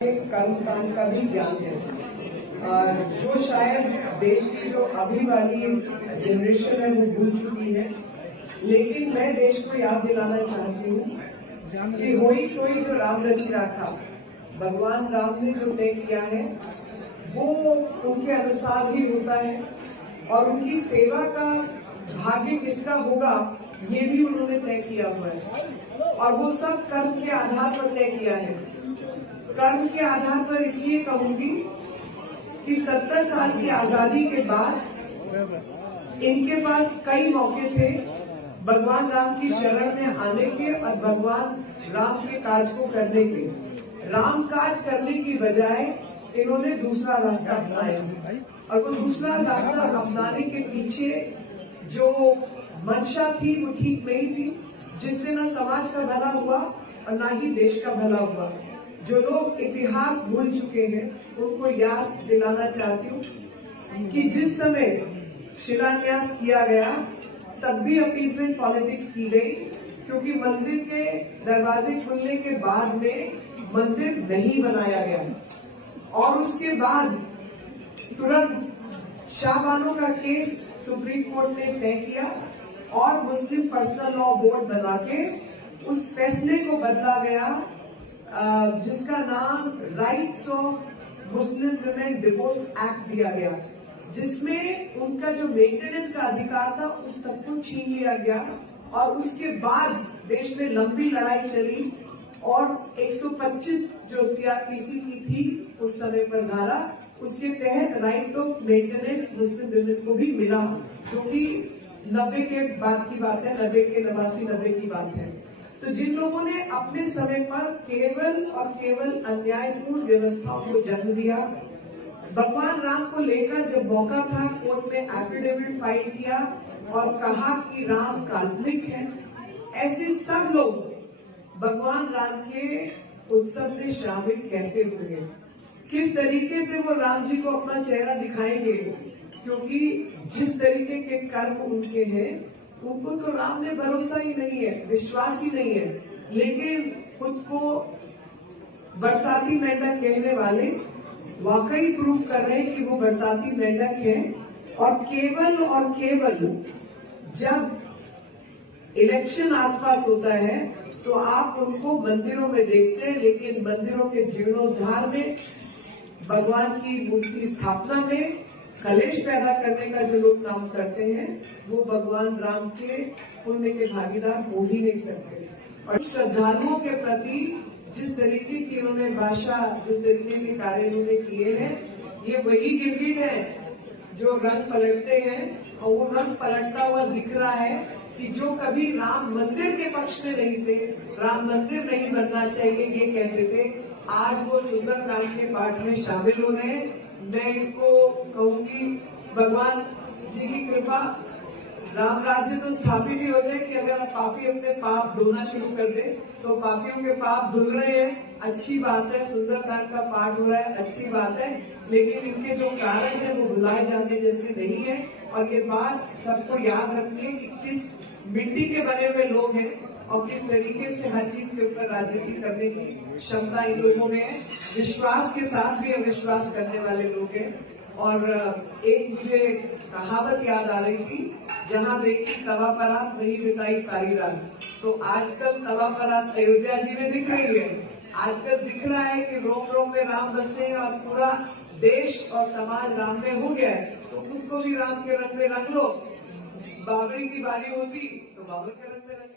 कर्म कांड का भी ज्ञान है, जो शायद देश की जो अभी वाली जनरेशन है वो भूल चुकी है। लेकिन मैं देश को याद दिलाना चाहती हूँ कि होई सोई जो राम रचि राखा, भगवान राम ने जो तय किया है वो उनके अनुसार ही होता है, और उनकी सेवा का भाग्य किसका होगा ये भी उन्होंने तय किया हुआ है, और वो सब कर्म के आधार पर तय किया है। कर्म के आधार पर इसलिए कहूंगी कि 70 साल की आजादी के बाद इनके पास कई मौके थे भगवान राम की शरण में आने के और भगवान राम के काज को करने के। राम काज करने की बजाय इन्होंने दूसरा रास्ता अपनाया, और वो दूसरा रास्ता अपनाने के पीछे जो मंशा थी वो ठीक नहीं थी, जिससे न समाज का भला हुआ और न ही देश का भला हुआ। जो लोग इतिहास भूल चुके हैं उनको याद दिलाना चाहती हूँ कि जिस समय शिलान्यास किया गया तब भी अपीजमेंट पॉलिटिक्स की गई, क्योंकि मंदिर के दरवाजे खुलने के बाद में मंदिर नहीं बनाया गया, और उसके बाद तुरंत शाहबानो का केस सुप्रीम कोर्ट ने तय किया और मुस्लिम पर्सनल लॉ बोर्ड बना के उस फैसले को बदला गया, जिसका नाम rights of Muslim women divorce act दिया गया, जिसमें उनका जो मेंटेनेंस का अधिकार था उस तक को छीन लिया गया। और उसके बाद देश में लंबी लड़ाई चली और 125 जो सीआरपीसी की थी उस समय पर धारा, उसके तहत right of maintenance Muslim women को भी मिला, जो कि 90 के बाद की बात है, 89 की बात है। तो जिन लोगों ने अपने समय पर केवल और केवल अन्यायपूर्ण व्यवस्थाओं को जन्म दिया, भगवान राम को लेकर जब मौका था कोर्ट में एफिडेविट फाइल किया और कहा कि राम काल्पनिक है, ऐसे सब लोग भगवान राम के उत्सव में शामिल कैसे हुए, किस तरीके से वो राम जी को अपना चेहरा दिखाएंगे, क्योंकि जिस तरीके के कर्म उनके हैं उनको तो राम ने भरोसा ही नहीं है, विश्वास ही नहीं है। लेकिन खुद को बरसाती मेंढक कहने वाले वाकई प्रूव कर रहे हैं कि वो बरसाती मेंढक हैं, और केवल जब इलेक्शन आसपास होता है तो आप उनको मंदिरों में देखते हैं, लेकिन मंदिरों के जीर्णोद्धार में, भगवान की मूर्ति स्थापना में कलेश पैदा करने का जो लोग काम करते हैं वो भगवान राम के पुण्य के भागीदार हो ही नहीं सकते। और श्रद्धालुओं के प्रति जिस तरीके की इन्होंने भाषा, जिस तरीके के कार्य इन्होंने किए हैं, ये वही गिरगिट है जो रंग पलटते हैं, और वो रंग पलटता हुआ दिख रहा है कि जो कभी राम मंदिर के पक्ष में नहीं थे, राम मंदिर नहीं बनना चाहिए ये कहते थे, आज वो सुंदरकांड के पाठ में शामिल हो रहे हैं। मैं इसको कहूंगी भगवान जी की कृपा, राम राज्य तो स्थापित ही हो जाए कि अगर पापी अपने पाप धोना शुरू कर दे, तो पापियों के पाप धुल रहे हैं, अच्छी बात है, सुंदरकांड का पाठ हो रहा है, अच्छी बात है, लेकिन इनके जो कार्य है वो भुलाए जाने जैसे नहीं है। और ये बात सबको याद रखनी है कि किस मिट्टी के बने हुए लोग हैं और किस तरीके से हर चीज के ऊपर राजनीति करने की क्षमता इन लोगों में है, विश्वास के साथ भी अविश्वास करने वाले लोग हैं। और एक मुझे कहावत याद आ रही थी, जहां देखी तवा परात वही बिताई सारी रात। तो आजकल तवा परात अयोध्या जी में दिख रही है, आजकल दिख रहा है कि रोम रोम में राम बसे हैं और पूरा देश और समाज राम में हो गया है, तो खुद को भी राम के रंग में रंग लो। बाबरी की बारी होती तो बाबर के रंग में रंग